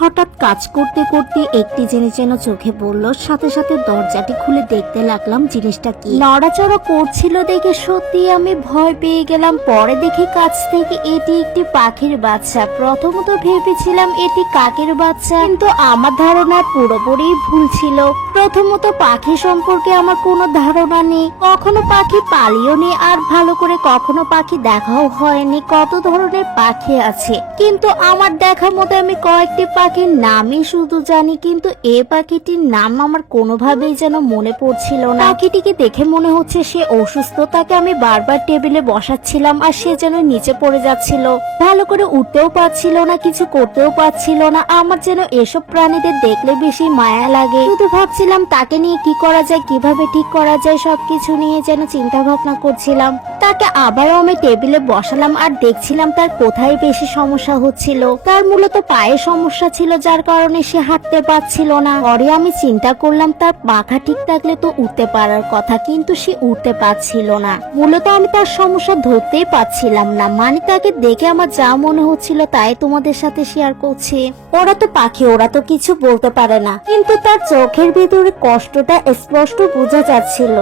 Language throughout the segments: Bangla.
হঠাৎ কাজ করতে করতে একটি জিনিস যেন চোখে পড়ল, সাথে সাথে দরজাটি খুলে দেখতে লাগলাম জিনিসটা কি। নড়াচড়া করছিল দেখে সত্যি আমি ভয় পেয়ে গেলাম। পরে দেখি কাছ থেকে এটি একটি পাখির বাচ্চা। প্রথমত ভেবেছিলাম এটি কাকের বাচ্চা, কিন্তু আমার ধারণা পুরোপুরি ভুল ছিল। প্রথমত পাখি সম্পর্কে আমার কোনো ধারণা নেই, কখনো পাখি পালিও নি, আর ভালো করে কখনো পাখি দেখাও হয়নি। কত ধরনের পাখি আছে, কিন্তু আমার দেখা মতে আমি কয়েকটি পাখির নামই শুধু জানি, কিন্তু এ পাখিটির নাম আমার কোনোভাবেই যেন মনে পড়ছিল না। পাখিটিকে দেখে মনে হচ্ছে সে অসুস্থ। তাকে আমি বারবার টেবিলে বসাচ্ছিলাম আর সে যেন নিচে পড়ে যাচ্ছিল, ভালো করে উঠতেও পারছিল না, কিছু করতেও পারছিল না। আমার যেন এসব প্রাণীদের দেখলে বেশি মায়া লাগে। শুধু ভাবছিলাম তাকে নিয়ে কি করা যায়, কিভাবে ঠিক করা যায়, সবকিছু নিয়ে যেন চিন্তা ভাবনা করছিলাম। তাকে আবারও আমি টেবিলে বসালাম আর দেখছিলাম তার কোথায় বেশি সমস্যা হচ্ছিল। তার মূলত পায়ে সমস্যা ছিল, যার কারণে সে হাঁটতে পারছিল না। পরে আমি চিন্তা করলাম তার পাখা ঠিক থাকলে তো উঠতে পারার কথা, কিন্তু সে উঠতে পারছিল না। মূলত আমি তার সমস্যা ধরতেই পারছিলাম না। মানে তাকে দেখে আমার যা মনে হচ্ছিল তাই তোমাদের সাথে শেয়ার করছি। ওরা তো পাখি, ওরা তো কিছু বলতে পারে না, কিন্তু তার চোখের ভিতরে কষ্টটা স্পষ্ট বোঝা যাচ্ছিল।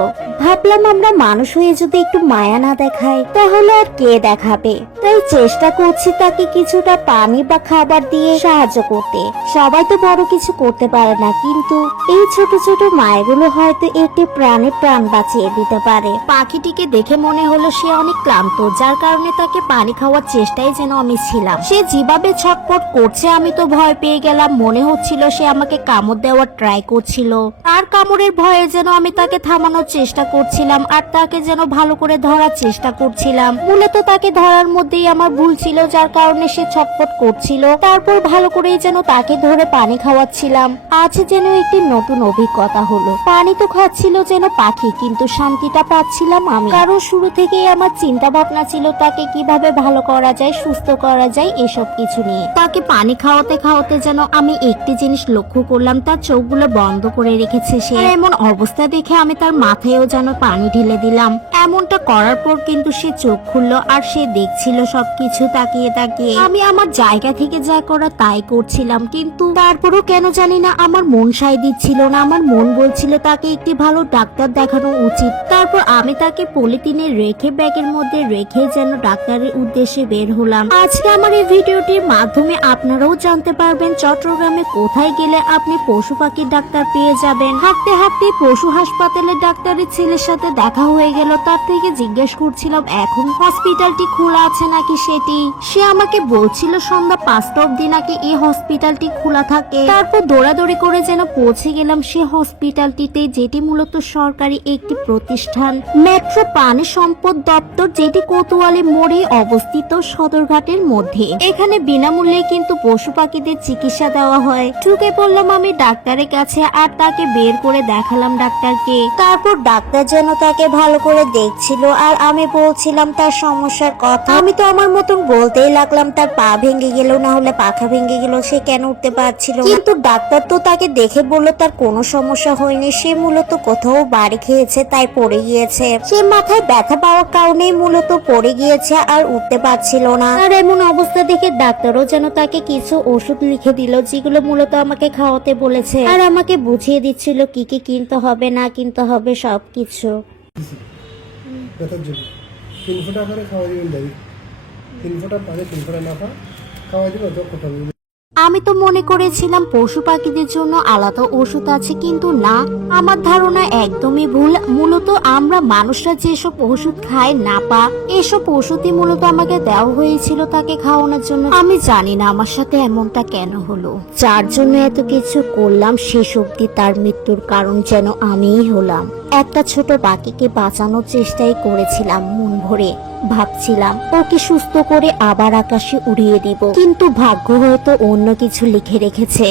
ভাবলাম আমরা মানুষ হয়ে যদি একটু মায়া না দেখাই তাহলে আর কে দেখাবে। তাই চেষ্টা করছি তাকে কিছুটা পানি বা খাবার দিয়ে সাহায্য করতে। সবাই তো বড় কিছু করতে পারে না, কিন্তু এই ছোট ছোট মায়াগুলো হয়তো একটি প্রাণে প্রাণ বাঁচিয়ে দিতে পারে। পাখিটিকে দেখে মনে হলো সে অনেক ক্লান্ত, যার কারণে তাকে পানি খাওয়ার চেষ্টায় যেন আমি ছিলাম। সে যেভাবে ছটফট করছে আমি তো ভয় পেয়ে গেলাম। মনে হচ্ছিল সে আমাকে কামড় দেওয়ার ট্রাই করছিল। আর কামড়ের ভয়ে যেন আমি তাকে থামানোর চেষ্টা করছিলাম আর তাকে যেন ভালো করে ধরার চেষ্টা করছিলাম। মূলত তাকে ধরার মধ্যেই আমার ভুল ছিল, যার কারণে সে ছটফট করছিল। তারপর ভালো করেই যেন তাকে ধরে পানি খাওয়াচ্ছিলাম। আজ যেন একটি নতুন অভিজ্ঞতা হলো। পানি তো খাচ্ছিল যেন পাখি, কিন্তু শান্তিটা পাচ্ছিলাম আমি। কারণ শুরু থেকেই আমার চিন্তা ভাবনা ছিল তাকে কিভাবে ভালো করা যায়, সুস্থ করা যায়, এসব কিছু নিয়ে। তাকে পানি খাওয়াতে খাওয়াতে যেন আমি একটি জিনিস লক্ষ্য করলাম, তার চোখগুলো বন্ধ করে রেখেছে সে। এমন অবস্থা দেখে আমি তার মাথায়ও যেন পানি ঢেলে দিলাম। এমনটা করার পর কিন্তু সে চোখ খুললো আর সে দেখছিল সবকিছু তাকিয়ে তাকিয়ে। আমি আমার জায়গা থেকে যা করা তাই করছিলাম, কিন্তু তারপরও কেন জানি না আমার মন সায় দিচ্ছিল না। আমার মন বলছিল তাকে একটি ভালো ডাক্তার দেখানো উচিত। তারপর আমি তাকে পলিথিনে রেখে ব্যাগের মধ্যে রেখে যেন ডাক্তারের উদ্দেশ্যে বের হলাম। আজকে আমার এই ভিডিওটির মাধ্যমে আপনারাও জানতে পারবেন চট্টগ্রামে কোথায় গেলে আপনি পশু পাখির ডাক্তার পেয়ে যাবেন। হাঁটতে হাঁটতে পশু হাসপাতালের ডাক্তারের ছেলের সাথে দেখা হয়ে গেল। তার থেকে জিজ্ঞেস করছিলাম এখন হসপিটালটি খোলা আছে নাকি সেটি। সে আমাকে বলছিল সন্ধ্যা 5টা অবধি নাকি এই হসপিটালটি খোলা থাকে। তারপর দৌড়াদৌড়ি করে যেন পৌঁছে গেলাম সে হসপিটালটিতে, যেটি মূলত সরকারি একটি প্রতিষ্ঠান, মেট্রো পানি সম্পদ দপ্তর, যেটি কোতোয়ালি মোড়ে অবস্থিত সদরঘাটের মধ্যে। এখানে বিনামূল্যে কিন্তু পশু পাখিদের চিকিৎসা দেওয়া হয়। ঢুকে পড়লাম আমি ডাক্তারের কাছে আর তাকে বের করে দেখালাম ডাক্তারকে। তারপর ডাক্তার যেন তাকে ভালো করে দেখছিল আর আমি বলছিলাম তার সমস্যার কথা। আমি তো আমার মতন বলতেই লাগলাম তার পা ভেঙে গেল, না হলে পাখা ভেঙে গেল, সে কেন উঠতে পারছিল না। কিন্তু ডাক্তার তো তাকে দেখে বললো তার কোনো সমস্যা হয়নি, সে মূলত কোথাও বাড়ি খেয়েছে তাই পড়ে গিয়েছে। সে মাথায় ব্যথা পাওয়ার কারণেই মূলত পড়ে গিয়েছে আর উঠতে পারছিল না। আর এমন অবস্থা দেখে ডাক্তারও যেন তাকে কিছু ওষুধ লিখে দিল, যেগুলো মূলত আমাকে খাওয়াতে বলেছে আর আমাকে বুঝিয়ে দিচ্ছিল কি কি কিনতে হবে না কিনতে হবে সবকিছু। ব্যথার জন্য 3 ফোঁটা করে খাওয়া দিবেন ডাইরেক্ট। 3 ফোঁটা পানি 3 ফোঁটা না খাওয়া দিবেন তো কত হবে। আমি তো মনে করেছিলাম পশু পাখিদের জন্য আলাদা ওষুধ আছে, কিন্তু না, আমার ধারণা একদমই ভুল। মূলত আমরা মানুষরা যেসব ওষুধ খাই না পা, এসব ওষুধই মূলত আমাকে দেওয়া হয়েছিল তাকে খাওয়ানোর জন্য। আমি জানি না আমার সাথে এমনটা কেন হলো, যার জন্য এত কিছু করলাম শেষ অবধি তার মৃত্যুর কারণ যেন আমিই হলাম। একটা ছোট পাখিকে বাঁচানোর চেষ্টাই করেছিলাম মন ভরে। ভাবছিলাম ওকে সুস্থ করে আবার আকাশে উড়িয়ে দিব, কিন্তু ভাগ্য হয়তো অন্য কিছু লিখে রেখেছে।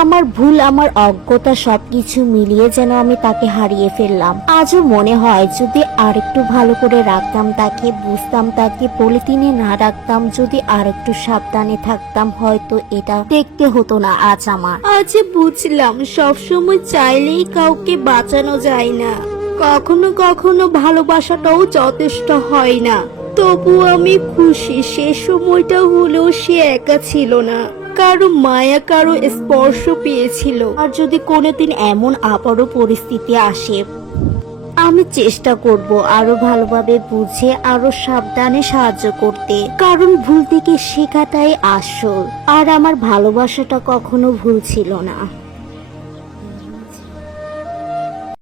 আমার ভুল, আমার অজ্ঞতা সবকিছু মিলিয়ে যেন আমি তাকে হারিয়ে ফেললাম। আজও মনে হয় যদি আরেকটু ভালো করে রাখতাম তাকে, বুঝতাম তাকে, পলিথিনে না রাখতাম, যদি আরেকটু সাবধানে থাকতাম, হয়তো এটা দেখতে হতো না আজ আমার। আজ বুঝলাম সবসময় চাইলেই কাউকে বাঁচানো যায় না, কখনো কখনো ভালোবাসাটাও যথেষ্ট হয় না। তবু আমি খুশি সে সময়টা হলেও সে একা ছিল না। কারো মায়া কারো স্পর্শ পেয়েছিল। আর যদি কোনোদিন এমন আবারও পরিস্থিতি আসে, আমি চেষ্টা করব আরো ভালোভাবে বুঝে আরো সাবধানে সাহায্য করতে, কারণ ভুল থেকে শেখাটাই আসল। আর আমার ভালোবাসাটা কখনো ভুল ছিল না।